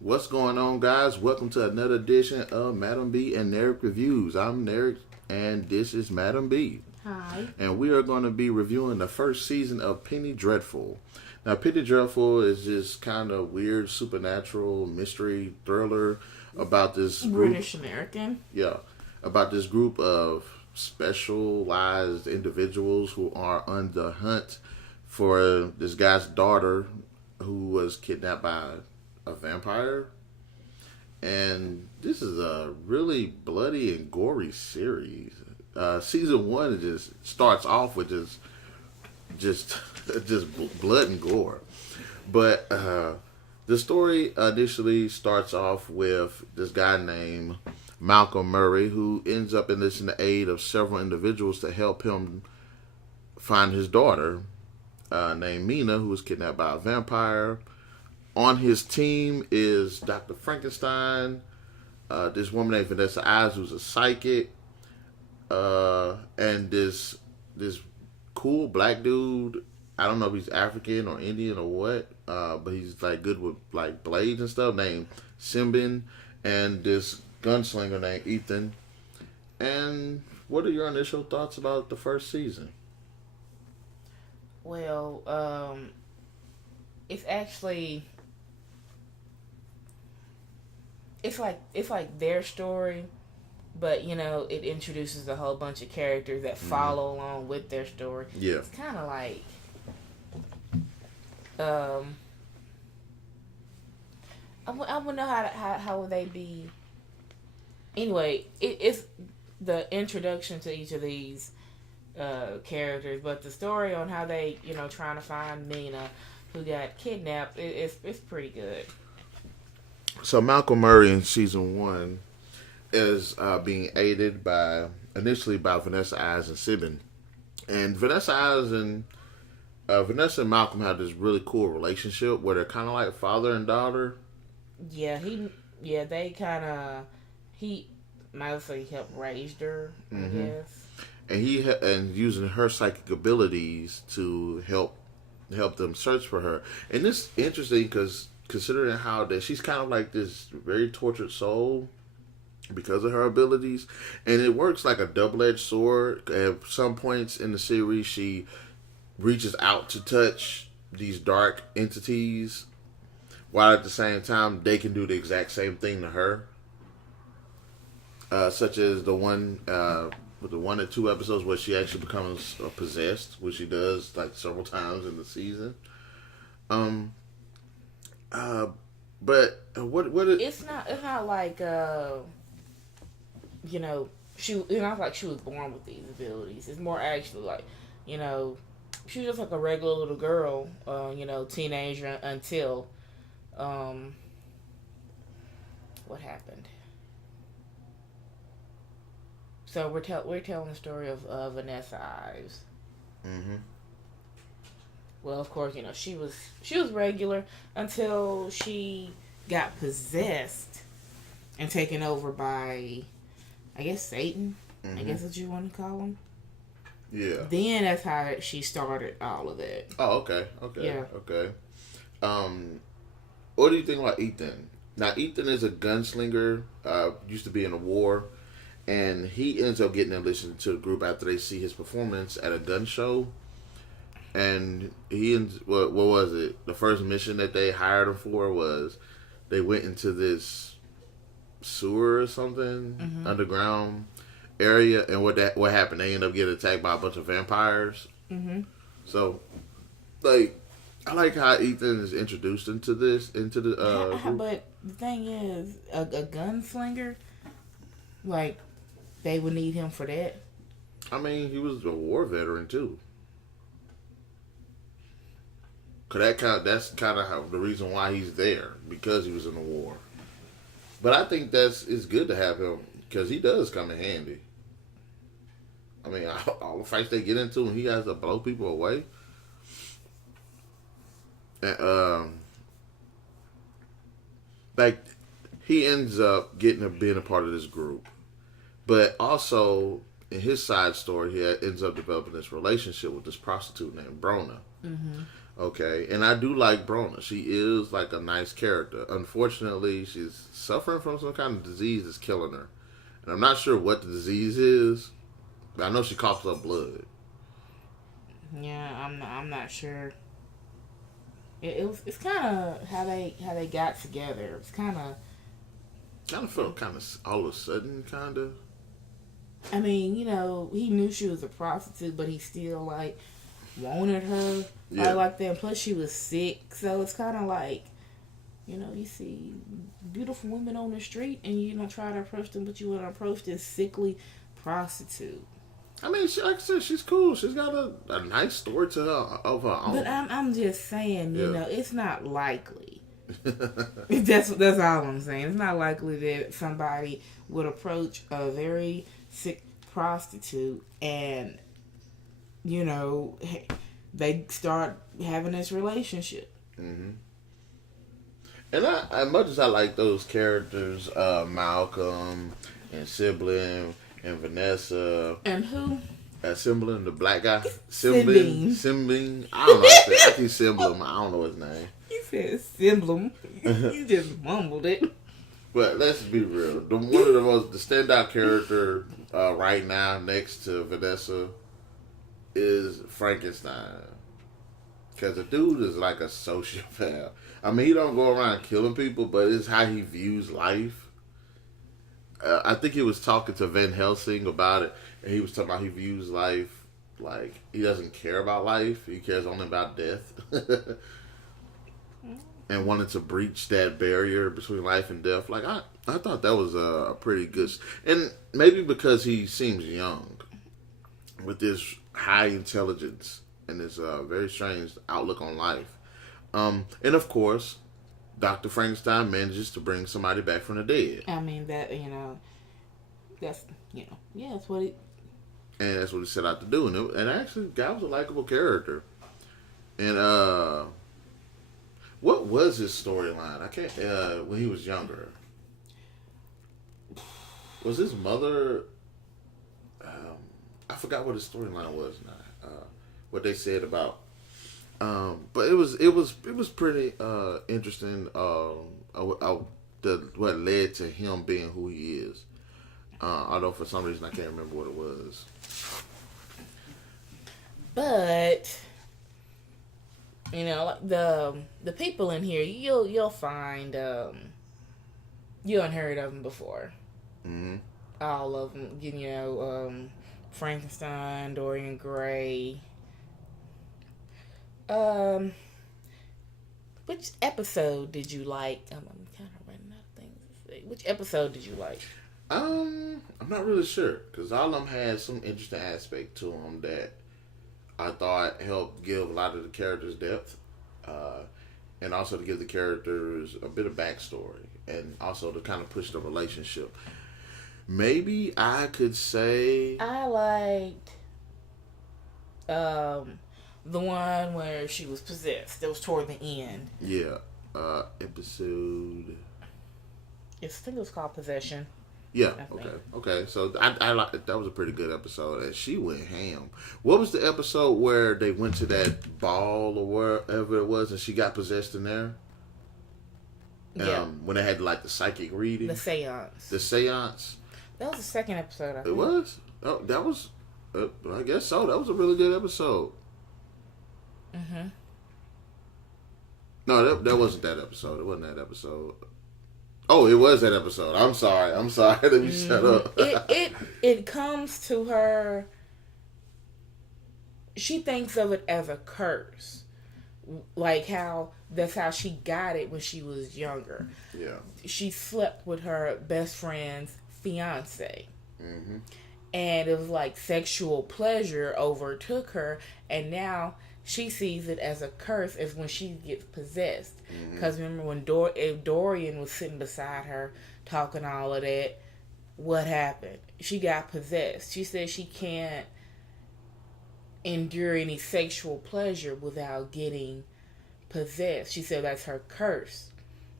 What's going on, guys? Welcome to another edition of MademB and Narik Reviews. I'm Narik, and this is MademB. Hi. And we are going to be reviewing the first season of Penny Dreadful. Now, Penny Dreadful is this kind of weird supernatural mystery thriller about this group. British American. Yeah, about this group of specialized individuals who are on the hunt for this guy's daughter who was kidnapped by a vampire. And this is a really bloody and gory series. Season one just starts off with just blood and gore. But the story initially starts off with this guy named Malcolm Murray, who ends up enlisting the aid of several individuals to help him find his daughter, named Mina, who was kidnapped by a vampire. On his team is Dr. Frankenstein, this woman named Vanessa Ives, who's a psychic, and this cool black dude. I don't know if he's African or Indian or what, but he's like good with like blades and stuff, named Sembene, and this gunslinger named Ethan. And what are your initial thoughts about the first season? Well, it's actually it's like their story, but it introduces a whole bunch of characters that follow along with their story. Yeah, it's kind of like I would know how would they be. Anyway, it's the introduction to each of these characters, but the story on how they trying to find Mina, who got kidnapped, it's pretty good. So Malcolm Murray in season one is being aided initially by Vanessa Ives and Sembene, and Vanessa and Malcolm have this really cool relationship where they're kind of like father and daughter. Yeah, they kind of he might say helped raise her, I guess. And and using her psychic abilities to help them search for her. And it's interesting because considering how that she's kind of like this very tortured soul because of her abilities, and it works like a double-edged sword. At some points in the series, she reaches out to touch these dark entities, while at the same time they can do the exact same thing to her. Such as the one or two episodes where she actually becomes possessed, which she does like several times in the season. But what it's not like it's not like she was born with these abilities. It's more actually like she was just like a regular little girl, teenager until what happened. So we're telling the story of Vanessa Ives. Mm-hmm. Well, of course, she was regular until she got possessed and taken over by, I guess, Satan. I guess that's what you want to call him. Yeah. Then that's how she started all of it. Oh, okay. Yeah. Okay. What do you think about Ethan? Now, Ethan is a gunslinger. Used to be in the war, and he ends up getting enlisted to the group after they see his performance at a gun show. And what was it? The first mission that they hired him for was they went into this sewer or something, underground area, and what happened? They ended up getting attacked by a bunch of vampires. Mm-hmm. So, like, I like how Ethan is introduced into the group. But the thing is, a gunslinger, like, they would need him for that. I mean, he was a war veteran too. Cause that's kind of the reason why he's there, because he was in the war. But I think it's good to have him because he does come in handy. I mean, all the fights they get into, and he has to blow people away. And like he ends up being a part of this group, but also in his side story, he ends up developing this relationship with this prostitute named Brona. Mm-hmm. Okay, and I do like Brona. She is like a nice character. Unfortunately, she's suffering from some kind of disease that's killing her, and I'm not sure what the disease is. But I know she coughs up blood. Yeah, I'm not sure. It's kind of how they got together. It's Kind of felt kind of all of a sudden, kind of. I mean, he knew she was a prostitute, but he still like wanted her. Yeah. Like that. And plus, she was sick, so it's kind of like, you see beautiful women on the street, and you don't try to approach them, but you want to approach this sickly prostitute. I mean, like I said, she's cool. She's got a nice story to her of her own. But I'm just saying, Yeah. It's not likely. That's all I'm saying. It's not likely that somebody would approach a very sick prostitute and, they start having this relationship. Mm-hmm. And as much as I like those characters, Malcolm and Sibling and Vanessa. And who? Sembene, the black guy. Sembene. Sembene. I don't know. I think Sembene. I don't know his name. You said Sembene. You just mumbled it. But let's be real. The standout character right now next to Vanessa is Frankenstein. Because the dude is like a sociopath. I mean, he don't go around killing people, but it's how he views life. I think he was talking to Van Helsing about it, and he was talking about he views life like he doesn't care about life. He cares only about death. And wanted to breach that barrier between life and death. Like, I thought that was a pretty good... And maybe because he seems young, with this high intelligence and this very strange outlook on life. And of course, Dr. Frankenstein manages to bring somebody back from the dead. I mean, that's what it... And that's what he set out to do. And actually, guy was a likable character. And, what was his storyline? I can't, when he was younger. Was his mother, I forgot what his storyline was now. What they said about, but it was pretty, interesting, what led to him being who he is. Although for some reason I can't remember what it was. But the people in here, you'll find you haven't heard of them before. Mm-hmm. All of them, Frankenstein, Dorian Gray. Which episode did you like? I'm kind of running out of things to say. Which episode did you like? I'm not really sure because all of them had some interesting aspect to them that I thought helped give a lot of the characters depth, and also to give the characters a bit of backstory, and also to kind of push the relationship. Maybe I could say I liked the one where she was possessed. That was toward the end. Yeah, episode. I think it was called Possession. Yeah. Okay. So I like that was a pretty good episode, and she went ham. What was the episode where they went to that ball or wherever it was, and she got possessed in there? Yeah. When they had like the psychic reading, the seance. The seance. That was the second episode. I think. It was. Oh, that was. I guess so. That was a really good episode. Mhm. No, that wasn't that episode. It wasn't that episode. Oh, it was that episode. I'm sorry. Let me shut up. It comes to her. She thinks of it as a curse, like how that's how she got it when she was younger. Yeah. She slept with her best friend's fiance, and it was like sexual pleasure overtook her, and now she sees it as a curse as when she gets possessed. Because remember when Dorian was sitting beside her talking all of that, what happened? She got possessed. She said she can't endure any sexual pleasure without getting possessed. She said that's her curse.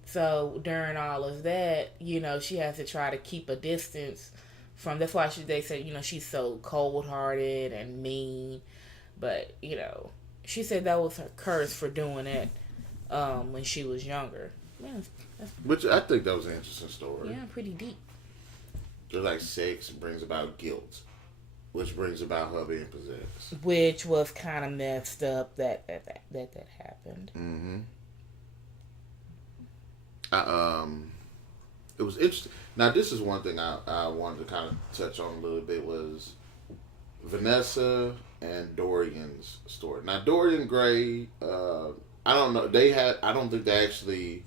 So during all of that, she has to try to keep a distance from. That's why they say she's so cold-hearted and mean. But she said that was her curse for doing it when she was younger. Yeah, Which I think that was an interesting story. Yeah, pretty deep. Just like sex brings about guilt, which brings about her being possessed. Which was kind of messed up that happened. Mm-hmm. It was interesting. Now, this is one thing I wanted to kind of touch on a little bit was Vanessa and Dorian's story. Now, Dorian Gray, I don't know. I don't think they actually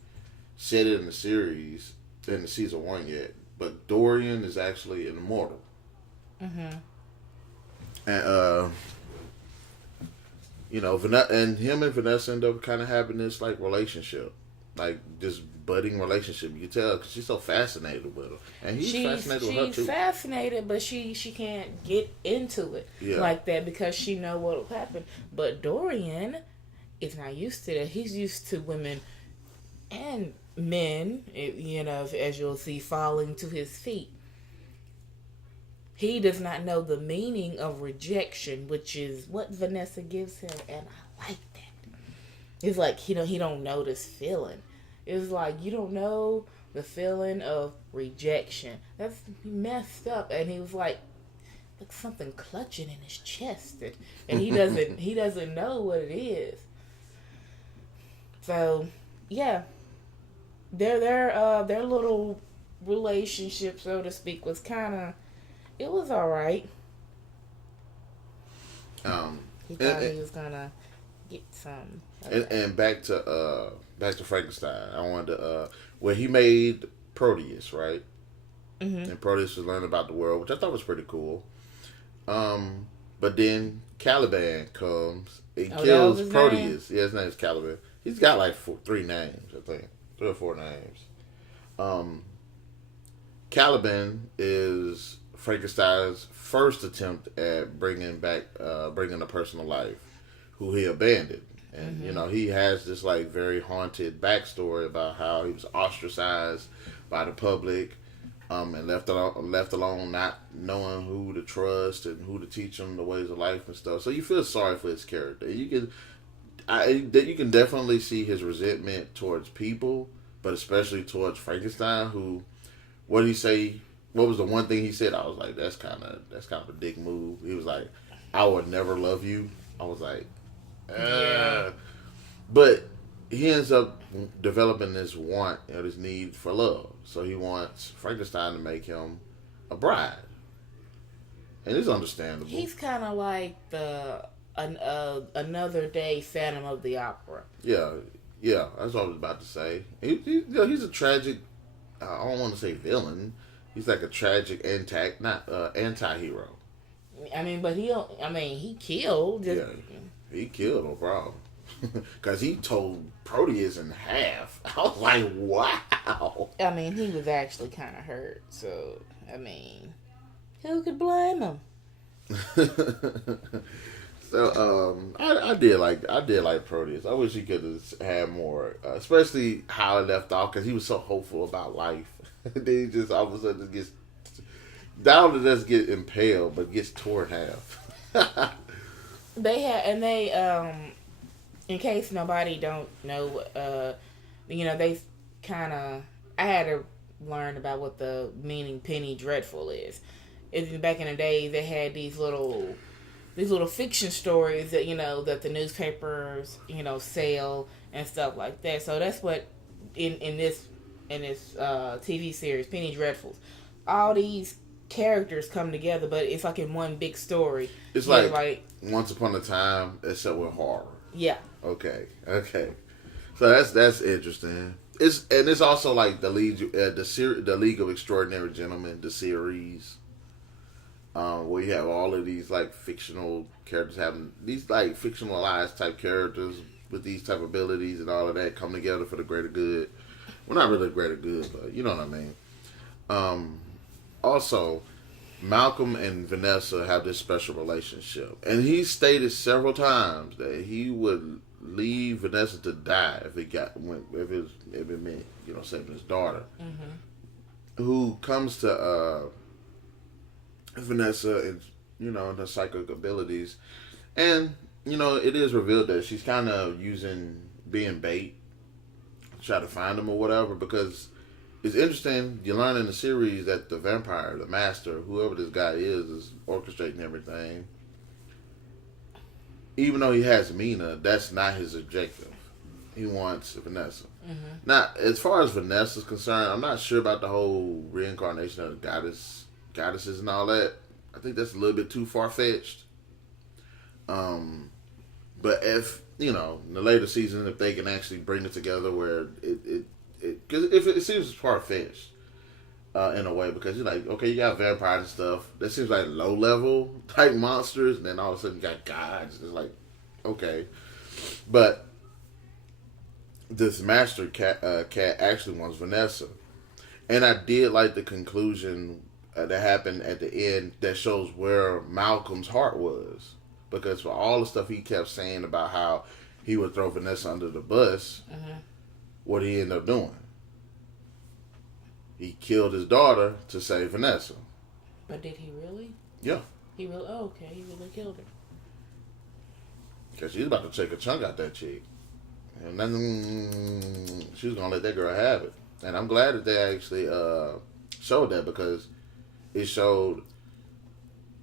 said it in the series, in the season 1 yet. But Dorian is actually an immortal. Mm-hmm. And, and him and Vanessa end up kind of having this, like, relationship. Like, this budding relationship. You can tell because she's so fascinated with her. And he's fascinated with her, too. She's fascinated, but she can't get into it like that because she know what will happen. But Dorian is not used to that. He's used to women and men, as you'll see, falling to his feet. He does not know the meaning of rejection, which is what Vanessa gives him, and I like that. It's like he don't know this feeling. It's like you don't know the feeling of rejection. That's messed up. And he was like something clutching in his chest, and he doesn't know what it is. So yeah, their little relationship, so to speak, was it was all right. He thought he was gonna get some. And back to Frankenstein. I wanted to where he made Proteus, right? Mm-hmm. And Proteus was learning about the world, which I thought was pretty cool. But then Caliban comes and kills Proteus. Yeah, his name's Caliban. He's got like 3 names, I think. 3 or 4 names. Caliban is Frankenstein's first attempt at bringing a person to life who he abandoned. And, he has this, like, very haunted backstory about how he was ostracized by the public and left alone, not knowing who to trust and who to teach him the ways of life and stuff. So you feel sorry for his character. You can definitely see his resentment towards people, but especially towards Frankenstein, who, what did he say? What was the one thing he said? I was like, that's kind of a dick move. He was like, I would never love you. I was like, yeah. But he ends up developing this this need for love. So he wants Frankenstein to make him a bride. And it's understandable. He's kind of like another day Phantom of the Opera. Yeah, that's what I was about to say. He's a tragic, I don't want to say villain. He's like a tragic anti-hero. I mean, but he killed. Yeah, he killed, no problem. Because he told Proteus in half. I was like, wow. I mean, he was actually kind of hurt. So, I mean, who could blame him? So, I did like Proteus. I wish he could have had more, especially how it left off, because he was so hopeful about life. Then he just all of a sudden gets down to just get impaled, but gets torn in half. They in case nobody don't know, they kind of, I had to learn about what the meaning Penny Dreadful is. Back in the day, they had these little fiction stories that that the newspapers sell and stuff like that. So that's what in this TV series, Penny Dreadfuls, all these characters come together, but it's like in one big story. It's like Once Upon a Time, except with horror. Yeah. Okay. So that's interesting. It's also like the League of Extraordinary Gentlemen, the series. Where you have all of these like fictional characters having these like fictionalized type characters with these type of abilities and all of that come together for the greater good. Well, not really the greater good, but you know what I mean. Also, Malcolm and Vanessa have this special relationship, and he stated several times that he would leave Vanessa to die if it meant saving his daughter, who comes to Vanessa and her psychic abilities, and it is revealed that she's kind of using being bait to try to find him or whatever, because it's interesting. You learn in the series that the vampire, the master, whoever this guy is orchestrating everything. Even though he has Mina, that's not his objective. He wants Vanessa. Mm-hmm. Now, as far as Vanessa's concerned, I'm not sure about the whole reincarnation of the goddesses and all that. I think that's a little bit too far-fetched. But if, in the later season, if they can actually bring it together where because if it seems far-fetched in a way, because you're like, okay, you got vampires and stuff. That seems like low-level type monsters, and then all of a sudden you got gods. It's like, okay. But this master cat actually wants Vanessa. And I did like the conclusion that happened at the end that shows where Malcolm's heart was. Because for all the stuff he kept saying about how he would throw Vanessa under the bus, what did he end up doing? He killed his daughter to save Vanessa. But did he really? Yeah. He really? Oh, okay. He really killed her. Because she's about to take a chunk out that chick. And then she was going to let that girl have it. And I'm glad that they actually showed that, because it showed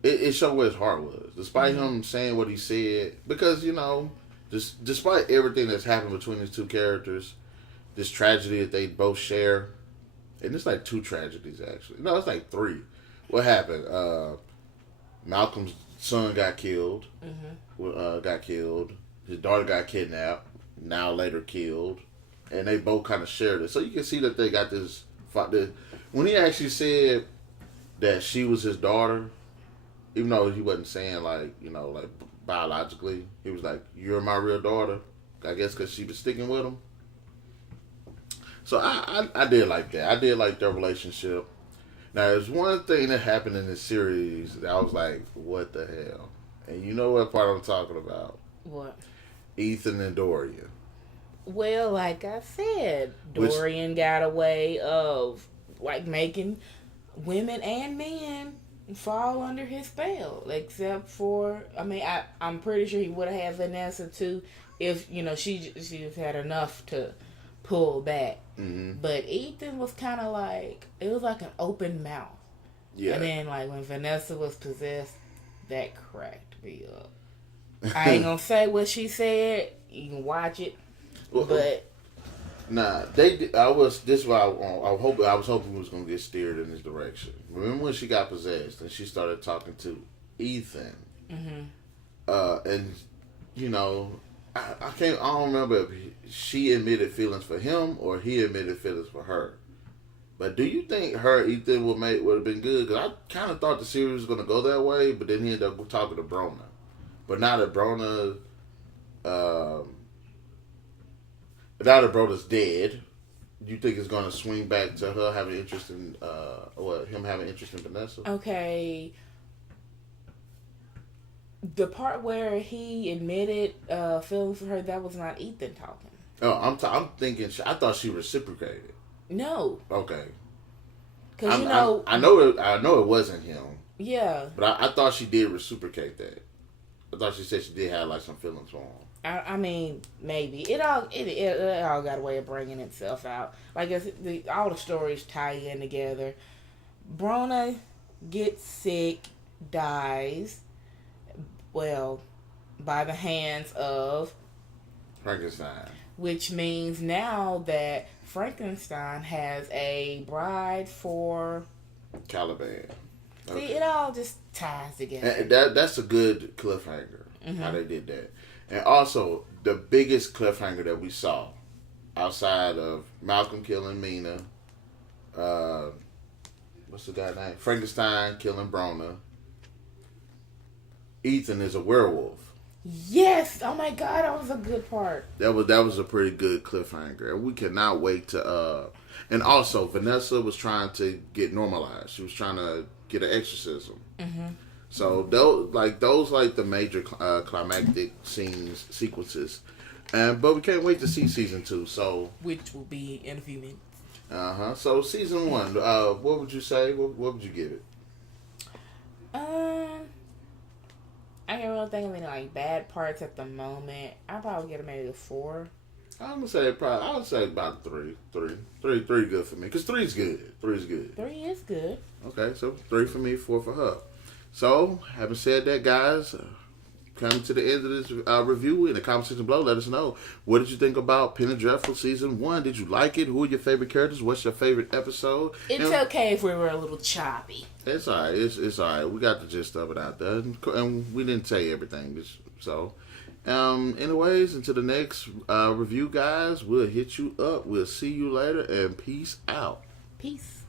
where his heart was. Despite him saying what he said. Because, despite everything that's happened between these two characters, this tragedy that they both share, and it's like 2 tragedies, actually. No, it's like 3. What happened? Malcolm's son got killed. His daughter got kidnapped. Now later killed. And they both kind of shared it. So you can see that they got this. When he actually said that she was his daughter, even though he wasn't saying like biologically, he was like, "You're my real daughter." I guess because she was sticking with him. So I did like that. I did like their relationship. Now, there's one thing that happened in this series that I was like, what the hell? And you know what part I'm talking about? What? Ethan and Dorian. Well, like I said, Dorian got a way of making women and men fall under his spell. Except for, I'm pretty sure he would have had Vanessa too if she just had enough to pull back. Mm-hmm. But Ethan was kind of it was like an open mouth. Yeah. And then when Vanessa was possessed, that cracked me up. I ain't gonna say what she said. You can watch it. Well, but nah, I was hoping we was gonna get steered in this direction. Remember when she got possessed and she started talking to Ethan, and I don't remember if she admitted feelings for him or he admitted feelings for her. But do you think Ethan would have been good? Because I kind of thought the series was gonna go that way, but then he ended up talking to Brona. But now that Brona's dead, do you think it's going to swing back to her having interest in, him having interest in Vanessa? Okay. The part where he admitted feelings for her, that was not Ethan talking. Oh, I'm thinking. I thought she reciprocated. No. Okay. Because I know it wasn't him. Yeah. But I thought she did reciprocate that. I thought she said she did have some feelings for him. I mean, maybe it all got a way of bringing itself out. All the stories tie in together. Brona gets sick, dies. Well, by the hands of Frankenstein. Which means now that Frankenstein has a bride for Caliban. Okay. See, it all just ties together. And that's a good cliffhanger, how they did that. And also, the biggest cliffhanger that we saw, outside of Malcolm killing Mina, what's the guy's name? Frankenstein killing Brona. Ethan is a werewolf. Yes! Oh my god, that was a good part. That was a pretty good cliffhanger. And we cannot wait to... And also, Vanessa was trying to get normalized. She was trying to get an exorcism. Mm-hmm. So those the major climactic sequences, but we can't wait to see season 2. So which will be in a few minutes. So season 1, what would you say? What would you give it? I can really don't think of any like bad parts at the moment. I probably get maybe a 4. I'm gonna say probably. I would say about 3. 3 good for me. Cause 3's good. 3's good. 3 is good. Okay, so 3 for me, 4 for her. So, having said that, guys, come to the end of this review in the comment section below. Let us know, what did you think about Penny Dreadful Season 1? Did you like it? Who are your favorite characters? What's your favorite episode? It's okay if we were a little choppy. It's alright. It's alright. We got the gist of it out there, and we didn't say everything. So, anyways, until the next review, guys, we'll hit you up. We'll see you later, and peace out. Peace.